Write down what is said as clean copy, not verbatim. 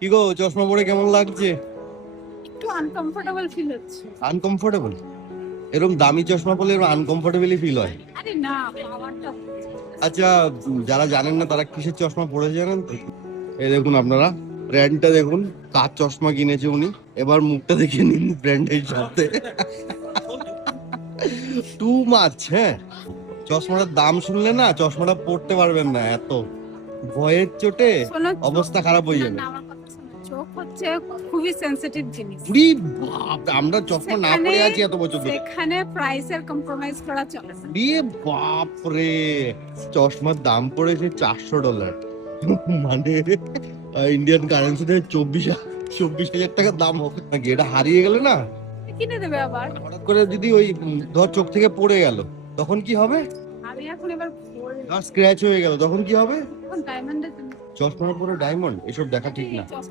কি গো, চশমা পরে কেমন লাগছে? একটু আনকমফোর্টেবল ফিল হচ্ছে। আনকমফোর্টেবল? এরকম দামি চশমা পরলে এরকম আনকমফোর্টেবলই ফিল হয়? আরে না, পাওয়ারটা আচ্ছা, যারা জানেন না তারা কিসের চশমা পরেছে জানেন তো? এই দেখুন আপনারা, ব্র্যান্ডটা দেখুন, কার চশমা কিনেছে উনি। এবার মুখটা দেখে নিন ব্র্যান্ডের সাথে। টু মাছ। হ্যাঁ, চশমাটার দাম শুনলে না চশমাটা পড়তে পারবেন না, এত ভয়ের চোটে শোনো, অবস্থা খারাপ হয়ে না যাবে। না, আমার কথা শোনো। চোখ হচ্ছে খুবই সেনসিটিভ জিনিস। উরি বাপ, আমরা চশমা না সেখানে পরে আছি এত বছর ধরে। সেখানে প্রাইসের কম্প্রোমাইজ করা চলে না। দিয়ে বাপ রে, চশমার দাম পড়েছে $400, মানে ইন্ডিয়ান কারেন্সিতে 24,000 টাকার দাম হবে নাকি? এটা হারিয়ে গেলে না, কিনে দেবে আবার। হঠাৎ করে যদি ওই ধর চোখ থেকে পড়ে গেল, তখন কি হবে? আমি এখন এবার আর স্ক্র্যাচ হয়ে গেল, তখন কি হবে? ডায়মন্ডের চশমার উপরে ডায়মন্ড, এসব দেখা ঠিক না। চশমা